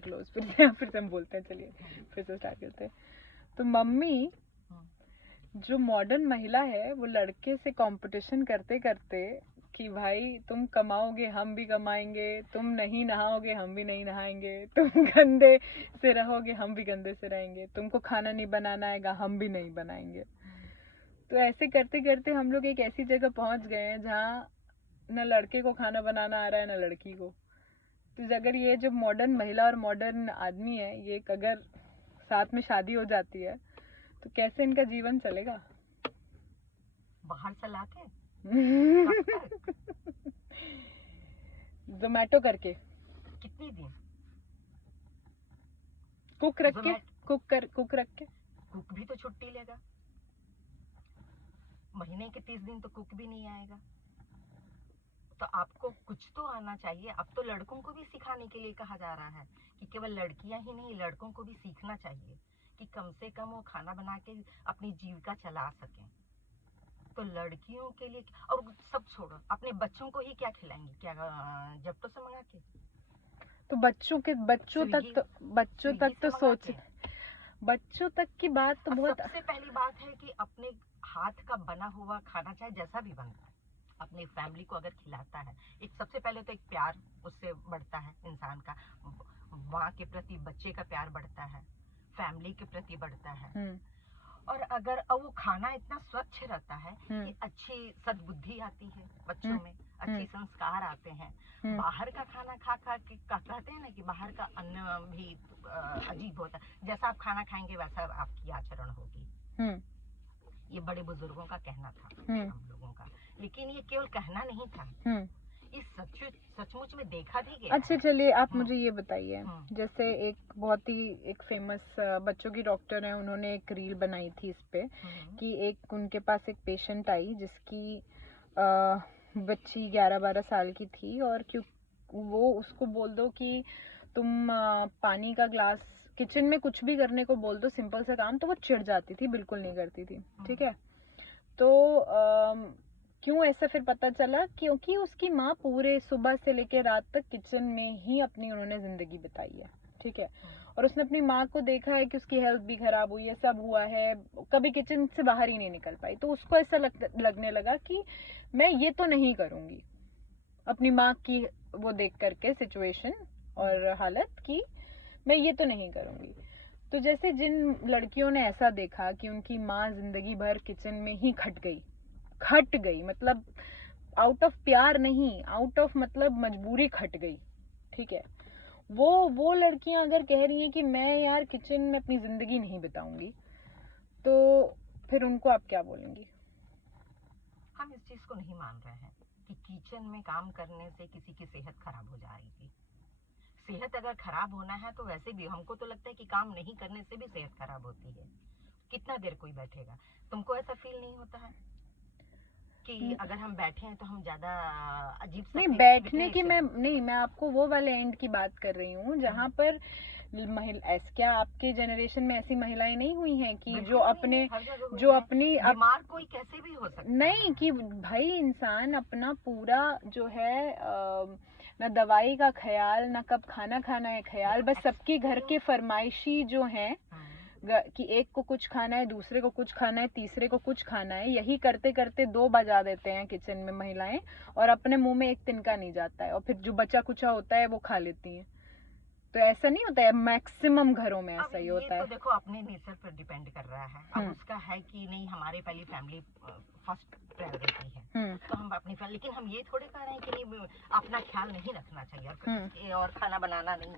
Close फिर से हम बोलते हैं, चलिए फिर से स्टार्ट करते हैं। तो मम्मी जो मॉडर्न महिला है वो लड़के से कंपटीशन करते करते कि भाई तुम कमाओगे हम भी कमाएंगे, तुम नहीं नहाओगे हम भी नहीं नहाएंगे, तुम गंदे से रहोगे हम भी गंदे से रहेंगे, तुमको खाना नहीं बनाना आएगा हम भी नहीं बनाएंगे। तो ऐसे करते करते हम लोग एक ऐसी जगह पहुंच गए हैं जहाँ न लड़के को खाना बनाना आ रहा है न लड़की को। तो अगर ये जो मॉडर्न महिला और मॉडर्न आदमी है ये अगर साथ में शादी हो जाती है तो कैसे इनका जीवन चलेगा? बाहर से लाके जोमेटो करके कितनी दिन कुक रख के कुक रख के कुक भी तो छुट्टी लेगा, महीने के 30 दिन तो कुक भी नहीं आएगा। तो आपको कुछ तो आना चाहिए। अब तो लड़कों को भी सिखाने के लिए कहा जा रहा है कि केवल लड़कियां ही नहीं, लड़कों को भी सीखना चाहिए कि कम से कम वो खाना बना के अपनी जीविका चला सकें। तो लड़कियों के लिए और सब छोड़ो, अपने बच्चों को ही क्या खिलाएंगे? क्या जेप्टो से मंगा के? तो बच्चों तक तो सोच, बच्चों तक की बात तो बहुत। सबसे पहली बात है कि अपने हाथ का बना हुआ खाना, चाहे जैसा भी बनता है, अपनी फैमिली को अगर खिलाता है, एक सबसे पहले तो एक प्यार उससे बढ़ता है इंसान का, माँ के प्रति बच्चे का प्यार बढ़ता है, फैमिली के प्रति बढ़ता है। और अगर वो खाना इतना स्वच्छ रहता है कि अच्छी सद्बुद्धि आती है बच्चों में, अच्छे संस्कार आते हैं। बाहर का खाना खा खा के कहते हैं ना कि बाहर का अन्न भी अजीब होता है, जैसा आप खाना खाएंगे वैसा आपकी आचरण होगी। ये बड़े बुजुर्गों का कहना था हम लोगों का, लेकिन ये केवल कहना नहीं था, इस सचमुच में देखा भी गया। अच्छा चलिए आप मुझे ये बताइए, जैसे एक बहुत ही एक फेमस बच्चों की डॉक्टर है, उन्होंने एक रील बनाई थी इस पे कि एक उनके पास एक पेशेंट आई जिसकी बच्ची 11-12 साल की थी, और क्यों वो उसको बोल दो कि तुम पानी का ग्लास किचन में कुछ भी करने को बोल दो, सिंपल सा काम, तो वो चिढ़ जाती थी, बिल्कुल नहीं करती थी। ठीक है, तो क्यों ऐसा फिर पता चला? क्योंकि उसकी माँ पूरे सुबह से लेकर रात तक किचन में ही अपनी उन्होंने जिंदगी बिताई है। ठीक है, और उसने अपनी माँ को देखा है कि उसकी हेल्थ भी खराब हुई है, सब हुआ है, कभी किचन से बाहर ही नहीं निकल पाई। तो उसको ऐसा लगने लगा कि मैं ये तो नहीं करूंगी, अपनी माँ की वो देख करके सिचुएशन और हालत की मैं ये तो नहीं करूंगी। तो जैसे जिन लड़कियों ने ऐसा देखा कि उनकी माँ जिंदगी भर किचन में ही खट गई, मतलब आउट ऑफ प्यार नहीं, आउट ऑफ मतलब मजबूरी खट गई। ठीक है, वो लड़कियां अगर कह रही हैं कि मैं यार किचन में अपनी जिंदगी नहीं बिताऊंगी, तो फिर उनको आप क्या बोलेंगी? हम इस चीज को नहीं मान रहे हैं कि किचन में काम करने से किसी की सेहत खराब हो जाएगी। सेहत अगर खराब होना है तो वैसे भी हमको तो लगता है कि काम नहीं करने से भी सेहत खराब होती है। कितना देर कोई बैठेगा? तुमको ऐसा फील नहीं होता है कि अगर हम बैठे हैं तो हम ज्यादा अजीब सा? नहीं, बैठने की मैं आपको वो वाले एंड की बात कर रही हूँ जहाँ पर क्या आपके जनरेशन में ऐसी महिलाएं नहीं हुई हैं कि जो अपनी बीमार कोई कैसे भी हो सकता नहीं, कि भाई इंसान अपना पूरा जो है न दवाई का ख्याल, न कब खाना खाना है ख्याल, बस सबकी घर के फरमाइशी जो हैं कि एक को कुछ खाना है, दूसरे को कुछ खाना है, तीसरे को कुछ खाना है, यही करते करते 2 बजा देते हैं किचन में महिलाएं, और अपने मुंह में एक तिनका नहीं जाता है, और फिर जो बचा कुचा होता है वो खा लेती हैं। तो ऐसा नहीं होता है, मैक्सिमम घरों में ऐसा ही होता है। तो देखो अपने नेचर पर डिपेंड कर रहा है। अब उसका है कि नहीं हमारे पहली फैमिली फर्स्ट प्रायोरिटी है, तो हम अपनी फैमिली, लेकिन हम ये थोड़े कह रहे हैं कि नहीं अपना ख्याल नहीं रखना चाहिए और खाना बनाना नहीं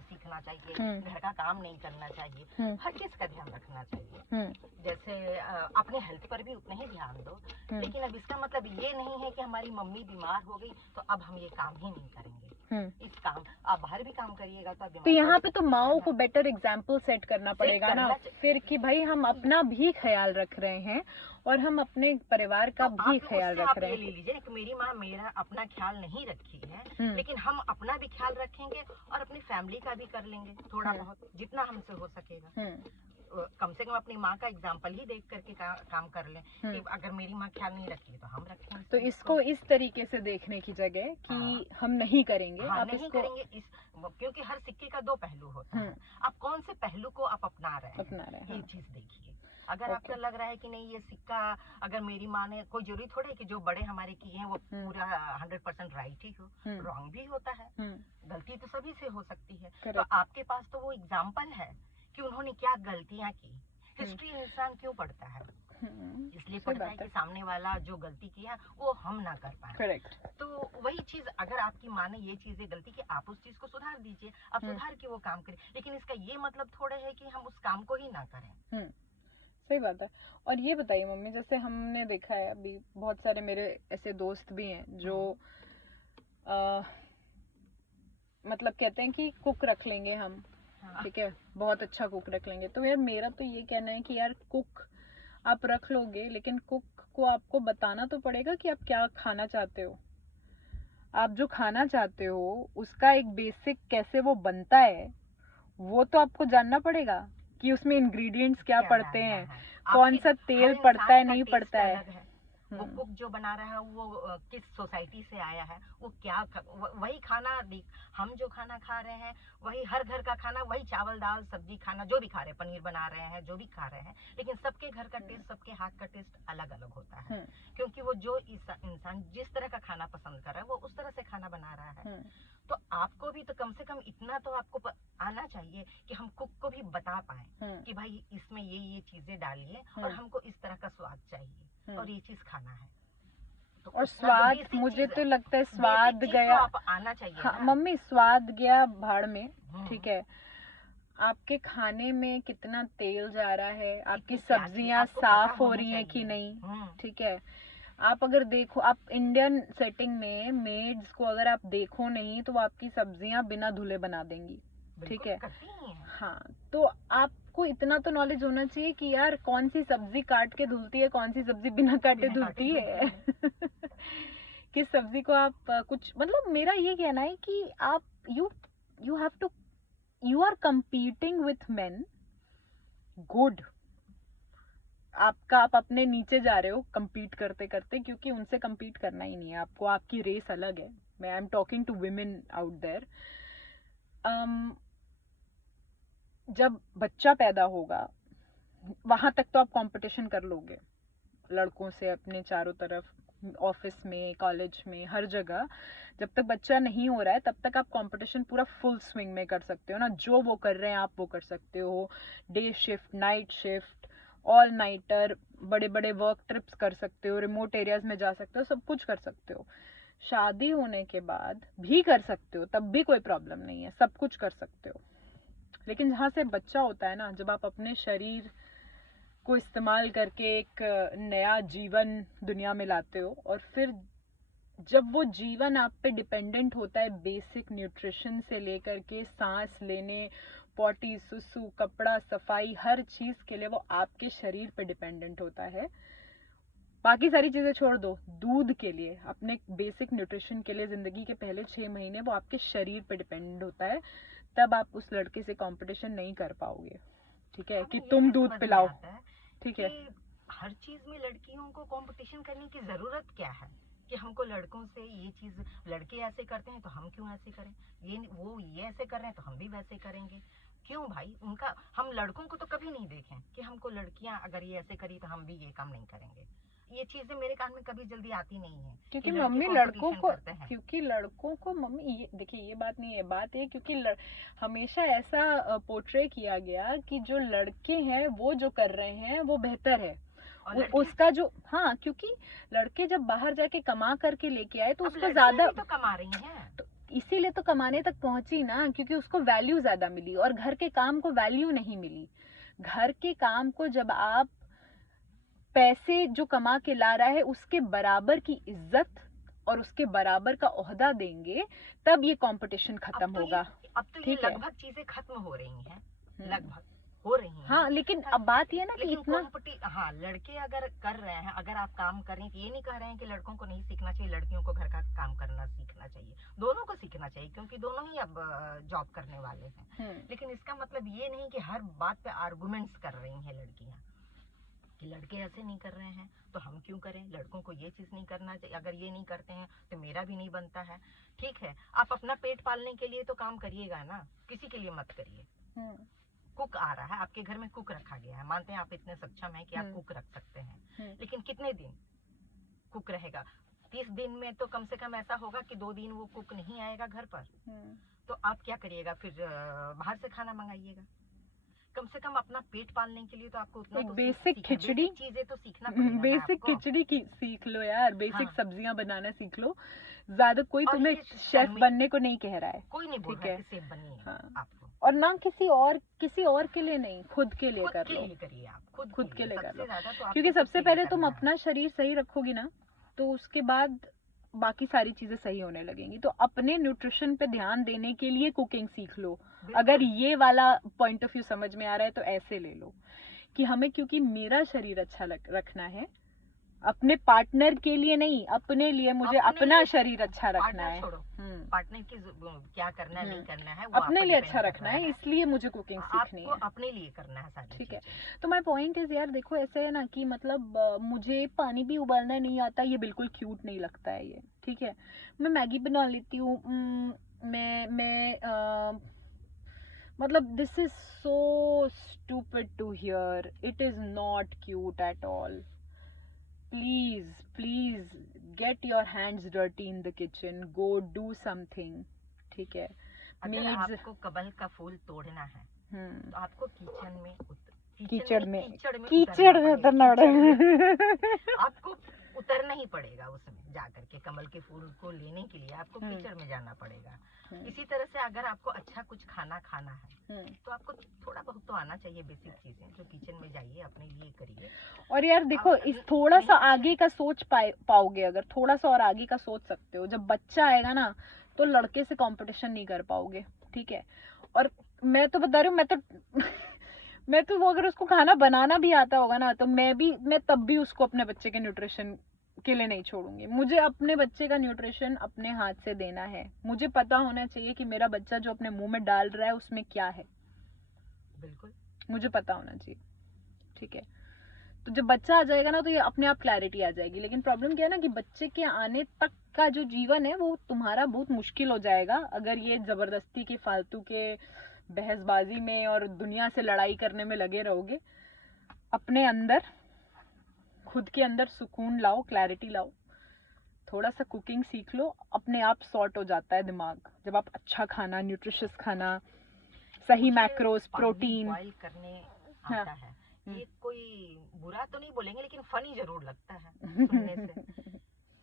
सीखना चाहिए, घर का काम नहीं करना चाहिए, हर चीज का ध्यान रखना चाहिए। जैसे अपने हेल्थ पर भी उतना ही ध्यान दो, लेकिन अब इसका मतलब ये नहीं है कि हमारी मम्मी बीमार हो गई तो अब हम ये काम ही नहीं करेंगे। इस काम आप बाहर भी काम करिएगा तो यहाँ पे तो माओ को बेटर एग्जाम्पल सेट करना पड़ेगा ना फिर, कि भाई हम अपना भी ख्याल रख रहे हैं और हम अपने परिवार का भी ख्याल रख रहे हैं। ले लीजिए कि मेरी माँ मेरा अपना ख्याल नहीं रखी है, लेकिन हम अपना भी ख्याल रखेंगे और अपनी फैमिली का भी कर लेंगे थोड़ा बहुत, जितना हमसे हो सकेगा। कम से कम अपनी माँ का एग्जाम्पल ही देख करके काम कर लें कि अगर मेरी माँ ख्याल नहीं रखी तो हम रखेंगे। तो इसको इस तरीके से देखने की जगह कि हम नहीं करेंगे, आप नहीं करेंगे, इस क्योंकि हर सिक्के का दो पहलू होता है, आप कौन से पहलू को आप अपना रहे हैं, ये चीज देखिए। अगर आपको लग रहा है कि नहीं ये सिक्का, अगर मेरी माँ ने, कोई जरूरी थोड़े कि जो बड़े हमारे किए हैं वो पूरा 100% राइट ही हो, रॉन्ग भी होता है, गलती तो सभी से हो सकती है। तो आपके पास तो वो एग्जाम्पल है कि उन्होंने क्या गलतियां की। हिस्ट्री इंसान क्यों पढ़ता है? इसलिए पढ़ता है कि सामने वाला जो गलती किया वो हम ना कर पाए। करेक्ट। तो वही चीज, अगर आपकी माँ ने ये चीजें गलती की, आप उस चीज को सुधार दीजिए, आप सुधार के वो काम करें, लेकिन इसका ये मतलब थोड़े है कि हम उस काम को ही ना करें। सही बात है। और ये बताइए मम्मी, जैसे हमने देखा है अभी बहुत सारे मेरे ऐसे दोस्त भी हैं जो मतलब कहते हैं कि कुक रख लेंगे हम, ठीक है, बहुत अच्छा कुक रख लेंगे। तो यार मेरा तो ये कहना है कि यार कुक आप रख लोगे, लेकिन कुक को आपको बताना तो पड़ेगा कि आप क्या खाना चाहते हो। आप जो खाना चाहते हो उसका एक बेसिक कैसे वो बनता है वो तो आपको जानना पड़ेगा कि उसमें इंग्रेडिएंट्स क्या पड़ते हैं, कौन सा तेल पड़ता है, नहीं पड़ता है। वो कुक जो बना रहा है वो किस सोसाइटी से आया है, वो क्या वही खाना, हम जो खाना खा रहे हैं वही हर घर का खाना, वही चावल दाल सब्जी खाना जो भी खा रहे हैं, पनीर बना रहे हैं, जो भी खा रहे हैं, लेकिन सबके घर का टेस्ट, सबके हाथ का टेस्ट अलग अलग होता है। क्योंकि वो जो इंसान जिस तरह का खाना पसंद कर रहा है वो उस तरह से खाना बना रहा है। तो आपको भी तो कम से कम इतना तो आपको आना चाहिए कि हम कुक को भी बता पाए कि भाई इसमें ये चीजें डालिए और हमको इस तरह का स्वाद चाहिए और ये चीज खाना है। तो और स्वाद, मुझे तो लगता है स्वाद गया, तो आप आना चाहिए। हाँ मम्मी, स्वाद गया भाड़ में, ठीक है, आपके खाने में कितना तेल जा रहा है, आपकी सब्जियां साफ हो रही हैं कि नहीं, ठीक है। आप अगर देखो, आप इंडियन सेटिंग में मेड्स को अगर आप देखो नहीं तो वो आपकी सब्जियां बिना धुले बना देंगी, ठीक है। हाँ, तो आपको इतना तो नॉलेज होना चाहिए कि यार कौन सी सब्जी काट के धुलती है, कौन सी सब्जी बिना काटे धुलती है। किस सब्जी को आप कुछ, मतलब मेरा ये कहना है कि आप you have to, you are competing with men, good, आप अपने नीचे जा रहे हो कंपीट करते करते, क्योंकि उनसे कंपीट करना ही नहीं है आपको, आपकी रेस अलग है। मैं I am talking to women out there. जब बच्चा पैदा होगा वहां तक तो आप कंपटीशन कर लोगे लड़कों से, अपने चारों तरफ, ऑफिस में, कॉलेज में, हर जगह। जब तक बच्चा नहीं हो रहा है तब तक आप कंपटीशन पूरा फुल स्विंग में कर सकते हो ना, जो वो कर रहे हैं आप वो कर सकते हो। Day shift, night shift, all nighter, बड़े बड़े वर्क ट्रिप्स कर सकते हो, रिमोट एरियाज में जा सकते हो, सब कुछ कर सकते हो। शादी होने के बाद भी कर सकते हो, तब भी कोई प्रॉब्लम नहीं है, सब कुछ कर सकते हो। लेकिन जहाँ से बच्चा होता है ना, जब आप अपने शरीर को इस्तेमाल करके एक नया जीवन दुनिया में लाते हो, और फिर जब वो जीवन आप पे डिपेंडेंट होता है, बेसिक न्यूट्रिशन से लेकर के सांस लेने, पॉटी, सुसु, कपड़ा, सफाई, हर चीज के लिए वो आपके शरीर पे डिपेंडेंट होता है। बाकी सारी चीजें छोड़ दो, दूध के लिए, अपने बेसिक न्यूट्रिशन के लिए जिंदगी के पहले 6 महीने वो आपके शरीर पे डिपेंडेंट होता है। तब आप उस लड़के से कंपटीशन नहीं कर पाओगे, ठीक है, कि तुम दूध पिलाओ, ठीक है। हर चीज में लड़कियों को कंपटीशन करने की जरूरत क्या है कि हमको लड़कों से ये चीज, लड़के ऐसे करते हैं तो हम क्यों ऐसे करें, ये ऐसे कर रहे हैं तो हम भी वैसे करेंगे, क्यों भाई? उनका, हम लड़कों को तो कभी नहीं देखें कि हमको लड़कियां अगर ये ऐसे करी तो हम भी ये काम नहीं करेंगे। ये चीजें मेरे कान में कभी जल्दी आती नहीं है, क्योंकि मम्मी लड़कों को, क्योंकि लड़कों को मम्मी, ये देखिए, ये बात नहीं है, बात है क्योंकि हमेशा ऐसा पोर्ट्रे किया गया कि जो लड़के हैं वो जो कर रहे हैं वो बेहतर है, उसका जो, हाँ, क्योंकि लड़के जब बाहर जाके कमा करके लेके आए तो उसको ज्यादा तो कमा रही हैं, तो इसीलिए तो कमाने तक पहुंची ना, क्योंकि उसको वैल्यू ज्यादा मिली, और घर के काम को वैल्यू नहीं मिली। घर के काम को जब आप पैसे जो कमा के ला रहा है उसके बराबर की इज्जत और उसके बराबर का ओहदा देंगे, तब ये कंपटीशन खत्म होगा। अब तो ये लगभग चीजें खत्म हो रही हैं, लगभग हो रही हैं। हाँ, लेकिन अब बात ये है ना कि इतना, हाँ, लड़के अगर कर रहे हैं, अगर आप काम कर रहे हैं, ये नहीं कह रहे हैं कि लड़कों को नहीं सीखना चाहिए, लड़कियों को घर का काम करना सीखना चाहिए, दोनों को सीखना चाहिए, क्योंकि दोनों ही अब जॉब करने वाले हैं। लेकिन इसका मतलब ये नहीं कि हर बात पे आर्गुमेंट्स कर रही हैं लड़कियां। कि लड़के ऐसे नहीं कर रहे हैं तो हम क्यों करें, लड़कों को ये चीज नहीं करना चाहिए, अगर ये नहीं करते हैं तो मेरा भी नहीं बनता है। ठीक है, आप अपना पेट पालने के लिए तो काम करिएगा ना, किसी के लिए मत करिए। कुक आ रहा है आपके घर में, कुक रखा गया है, मानते हैं आप इतने सक्षम हैं कि आप कुक रख सकते हैं, लेकिन कितने दिन कुक रहेगा? 30 दिन में तो कम से कम ऐसा होगा कि 2 दिन वो कुक नहीं आएगा घर पर। तो आप क्या करिएगा फिर? बाहर से खाना मंगाइएगा। कम से कम अपना पेट पालने के लिए तो आपको उतना तो बेसिक खिचड़ी चीजें तो सीखना पड़ेगा। बेसिक खिचड़ी की सीख लो यार, बेसिक सब्जियां बनाना सीख लो। ज्यादा कोई तुम्हें शेफ बनने को नहीं कह रहा है, कोई नहीं बोल रहा है कि शेफ बनिए आपको, और ना किसी और के लिए नहीं, खुद के लिए कर लो। करिए आप खुद के लिए कर लो, क्योंकि सबसे पहले तुम अपना शरीर सही रखोगी ना, तो उसके बाद बाकी सारी चीजें सही होने लगेंगी। तो अपने न्यूट्रिशन पे ध्यान देने के लिए कुकिंग सीख लो। अगर ये वाला पॉइंट ऑफ व्यू समझ में आ रहा है तो ऐसे ले लो कि हमें, क्योंकि मेरा शरीर अच्छा रखना है, अपने पार्टनर के लिए नहीं, अपने लिए मुझे अपना शरीर अच्छा रखना है। पार्टनर की क्या करना है नहीं करना है, वो अपने लिए अच्छा रखना है, इसलिए मुझे कुकिंग सीखनी है, अपने लिए करना है सारी। ठीक है। तो माय पॉइंट इज यार, देखो ऐसे है ना कि मतलब मुझे पानी भी उबालना नहीं आता, ये बिल्कुल क्यूट नहीं लगता है ये, ठीक है। मैं मैगी बना लेती हूँ, मैं मतलब this is so stupid to hear, it is not cute at all. Please get your hands dirty in the kitchen, go do something, ठीक है। अगर आपको कमल का फूल तोड़ना है तो आपको कीचड़ में उतरना आपको उतरना ही पड़ेगा उसमें जाकर के। कमल के फूल को लेने के लिए आपको कीचड़ में जाना पड़ेगा। इसी तरह से अगर आपको अच्छा कुछ खाना है तो आपको थोड़ा बहुत तो आना चाहिए, बेसिक चीजें, जो किचन में जाइए अपने लिए करिए। और यार देखो, इस थोड़ा सा आगे का सोच पाओगे, अगर थोड़ा सा और आगे का सोच सकते हो, जब बच्चा आएगा ना तो लड़के से कंपटीशन नहीं कर पाओगे, ठीक है। और मैं तो बता रही हूँ, मैं तो वो, अगर उसको खाना बनाना भी आता होगा ना, तो मैं तब भी उसको अपने बच्चे के न्यूट्रिशन के लिए नहीं छोड़ूंगी। मुझे अपने बच्चे का न्यूट्रिशन अपने हाथ से देना है। मुझे पता होना चाहिए कि मेरा बच्चा जो अपने मुंह में डाल रहा है उसमें क्या है, बिल्कुल मुझे पता होना चाहिए, ठीक है। तो जब बच्चा आ जाएगा ना तो ये अपने आप क्लैरिटी आ जाएगी। लेकिन प्रॉब्लम क्या है ना कि बच्चे के आने तक का जो जीवन है वो तुम्हारा बहुत मुश्किल हो जाएगा अगर ये जबरदस्ती के फालतू के बहसबाजी में और दुनिया से लड़ाई करने में लगे रहोगे। अपने अंदर, खुद के अंदर सुकून लाओ, क्लैरिटी लाओ, थोड़ा सा कुकिंग सीख लो, अपने आप सॉर्ट हो जाता है दिमाग जब आप अच्छा खाना, न्यूट्रिशियस खाना, सही मैक्रोस, प्रोटीन करने आता है। ये कोई बुरा तो नहीं बोलेंगे, लेकिन फनी जरूर लगता है सुनने से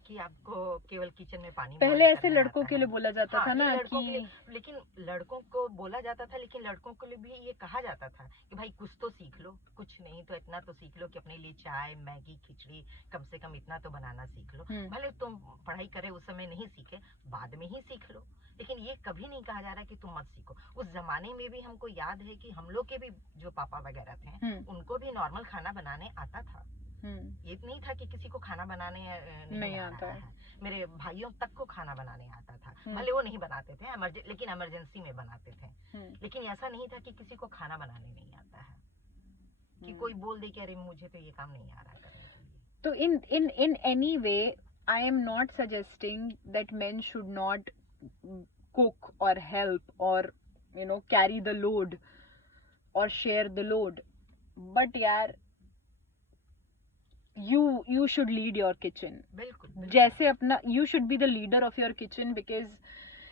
कि आपको केवल किचन में पानी, पहले ऐसे लड़कों के लिए बोला जाता था ना कि, लेकिन लड़कों को बोला जाता था, लेकिन लड़कों के लिए भी ये कहा जाता था कि भाई कुछ तो सीख लो, कुछ नहीं तो इतना तो सीख लो कि अपने लिए चाय, मैगी, खिचड़ी, कम से कम इतना तो बनाना सीख लो। भले तुम पढ़ाई करे उस समय नहीं सीखे, बाद में ही सीख लो, लेकिन ये कभी नहीं कहा जा रहा कि तुम मत सीखो। उस जमाने में भी हमको याद है कि हम लोग के भी जो पापा वगैरह थे उनको भी नॉर्मल खाना बनाने आता था। ये नहीं था कि किसी को खाना बनाने नहीं आता है। मेरे भाइयों तक को खाना बनाने आता था, भले वो नहीं बनाते थे, लेकिन इमरजेंसी में बनाते थे। लेकिन ऐसा नहीं था कि किसी को खाना बनाने नहीं आता है, कि कोई बोल दे कि अरे मुझे तो ये काम नहीं आ रहा करने के लिए। तो in any way I am not suggesting that men should not cook or help or carry the load or share the load, but यार you should lead your kitchen। बिल्कुल। जैसे अपना you should be the leader of your kitchen, because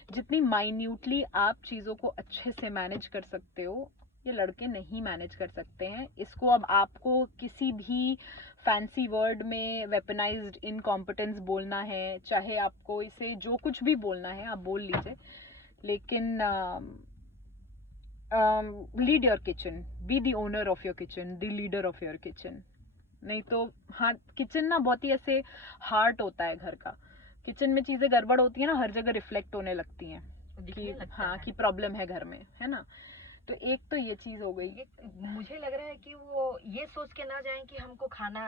जितनी minutely आप चीजों को अच्छे से मैनेज कर सकते हो ये लड़के नहीं मैनेज कर सकते हैं। इसको अब आपको किसी भी फैंसी वर्ड में वेपनाइज्ड इनकॉम्पिटेंस बोलना है, चाहे आपको इसे जो कुछ भी बोलना है आप बोल लीजिए, लेकिन lead your kitchen, be the owner of your kitchen, the leader of your kitchen. नहीं तो हाँ, किचन ना बहुत ही ऐसे हार्ट होता है घर का। किचन में चीजें गड़बड़ होती है ना, हर जगह रिफ्लेक्ट होने लगती हैं कि हाँ कि प्रॉब्लम है घर में, है ना। तो एक तो ये चीज हो गई। मुझे लग रहा है कि वो ये सोच के ना जाएं कि हमको खाना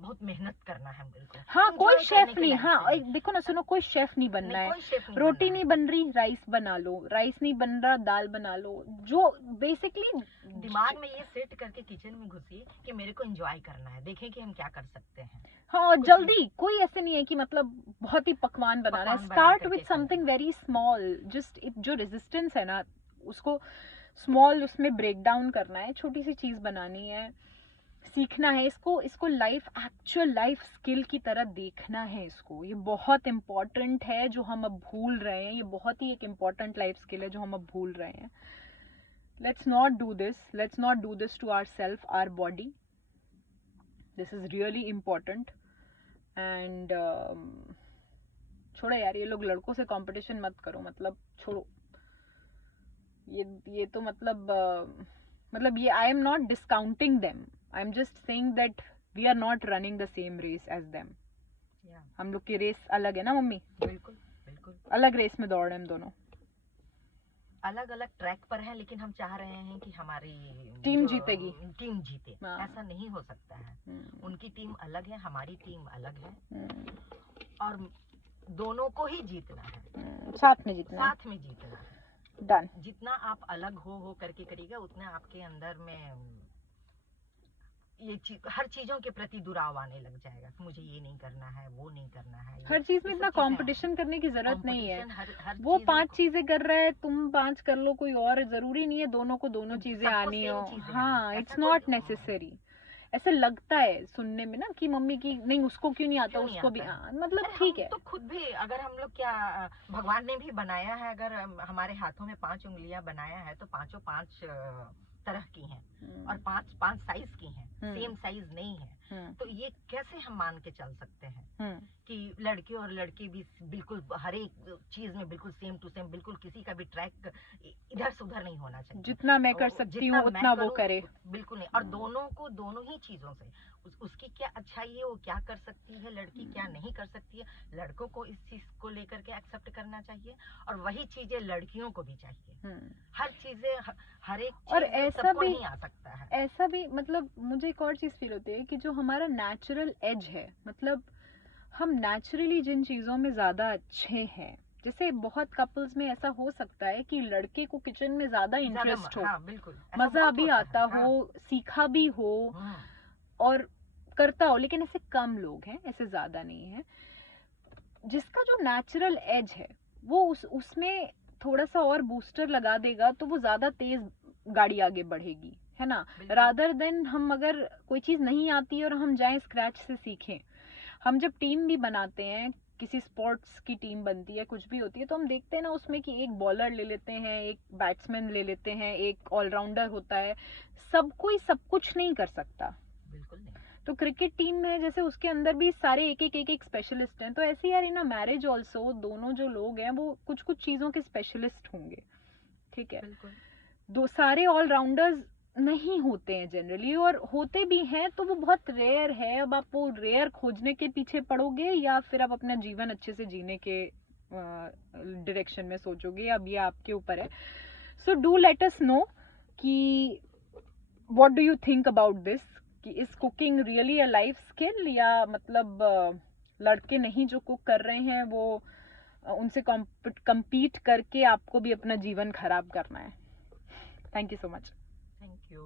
बहुत मेहनत करना है बिल्कुल। हाँ, कोई शेफ नहीं, हाँ देखो ना, सुनो, कोई शेफ नहीं बनना है, रोटी नहीं बन रही राइस बना लो, राइस नहीं बन रहा दाल बना लो, जो बेसिकली दिमाग में ये सेट करके किचन में घुसिए कि मेरे को एंजॉय करना है, देखें कि हम क्या कर सकते हैं। हाँ, और जल्दी, कोई ऐसे नहीं है कि मतलब बहुत ही पकवान बनाना है। Start with something very small, just जो रेजिस्टेंस है ना उसको स्मॉल उसमें ब्रेक डाउन करना है, छोटी सी चीज बनानी है, सीखना है इसको लाइफ, एक्चुअल लाइफ स्किल की तरह देखना है इसको। ये बहुत इंपॉर्टेंट है जो हम अब भूल रहे हैं, ये बहुत ही एक इम्पॉर्टेंट लाइफ स्किल है जो हम अब भूल रहे हैं। Let's not do this to our self, our body. This is really important. And छोड़ो यार, ये लोग लड़कों से कंपटीशन मत करो, मतलब छोड़ो ये तो मतलब ये, I am not discounting them, I am just saying that we are not running the same race as them. हम लोग की रेस अलग है ना मम्मी? बिल्कुल बिल्कुल अलग रेस में दौड़ रहे हैं हम दोनों, अलग अलग ट्रैक पर हैं, लेकिन हम चाह रहे हैं कि हमारी टीम जीतेगी, टीम जीते। ऐसा नहीं हो सकता है। उनकी टीम अलग है, हमारी टीम अलग है, और दोनों को ही जीतना है, साथ में जीतना है। डन। जितना आप अलग हो करके करिएगा, उतना आपके अंदर में ये हर चीजों के प्रति दुराव आने लग जाएगा कि मुझे ये नहीं करना है, वो नहीं करना है। हर चीज में इतना कंपटीशन करने की जरूरत नहीं है। वो 5 चीजें कर रहा है, तुम 5 कर लो, कोई और जरूरी नहीं है दोनों को दोनों चीजें आनी हो। हाँ, इट्स नॉट नेसेसरी। ऐसे लगता है सुनने में ना कि मम्मी की नहीं, उसको क्यों नहीं आता, उसको भी मतलब ठीक है। तो खुद भी अगर हम लोग, क्या भगवान ने भी बनाया है, अगर हमारे हाथों में 5 उंगलियां बनाया है तो पांचों 5 तरह की हैं और 5 साइज की हैं, सेम साइज नहीं है। तो ये कैसे हम मान के चल सकते हैं कि लड़के और लड़की भी बिल्कुल हर एक चीज में बिल्कुल सेम टू सेम, बिल्कुल किसी का भी ट्रैक इधर से उधर नहीं होना चाहिए। जितना मैं कर सकती हूँ उतना वो करे, बिल्कुल नहीं। और दोनों को दोनों ही चीजों से उसकी क्या अच्छाई है, वो क्या कर सकती है, लड़की क्या नहीं कर सकती है, लड़कों को इस चीज को लेकर के एक्सेप्ट करना चाहिए, और वही चीजें लड़कियों को भी चाहिए। हर चीजें, हर एक चीज, और ऐसा भी नहीं आ सकता है। ऐसा भी मतलब मुझे एक और चीज फील होती है कि जो हमारा नेचुरल एज है, मतलब हम नेचुरली जिन चीजों में ज्यादा अच्छे हैं, जैसे बहुत कपल्स में ऐसा हो सकता है कि लड़के को किचन में ज्यादा इंटरेस्ट हो, बिल्कुल मजा भी आता हो, सीखा भी हो और करता हो, लेकिन ऐसे कम लोग हैं, ऐसे ज्यादा नहीं है। जिसका जो नेचुरल एज है वो उसमें थोड़ा सा और बूस्टर लगा देगा तो वो ज्यादा तेज गाड़ी आगे बढ़ेगी, है ना, रादर देन हम अगर कोई चीज नहीं आती और हम जाएं स्क्रैच से सीखें। हम जब टीम भी बनाते हैं, किसी स्पोर्ट्स की टीम बनती है, कुछ भी होती है, तो हम देखते हैं ना उसमें कि एक बॉलर ले लेते हैं, एक बैट्समैन ले लेते हैं, एक ऑलराउंडर होता है। सब कोई सब कुछ नहीं कर सकता, बिल्कुल नहीं। तो क्रिकेट टीम में जैसे उसके अंदर भी सारे एक स्पेशलिस्ट हैं, तो ऐसे यार इन अ मैरिज ऑल्सो दोनों जो लोग हैं वो कुछ कुछ चीजों के स्पेशलिस्ट होंगे, ठीक है। दो सारे ऑलराउंडर्स नहीं होते हैं जनरली, और होते भी हैं तो वो बहुत रेयर है। अब आप वो रेयर खोजने के पीछे पड़ोगे या फिर आप अपना जीवन अच्छे से जीने के डायरेक्शन में सोचोगे, अब ये आपके ऊपर है। So do let us know कि what do you think about this, कि is cooking really a life skill, या मतलब लड़के नहीं जो कुक कर रहे हैं वो उनसे कम्पीट करके आपको भी अपना जीवन खराब करना है। Thank you so much. Thank you.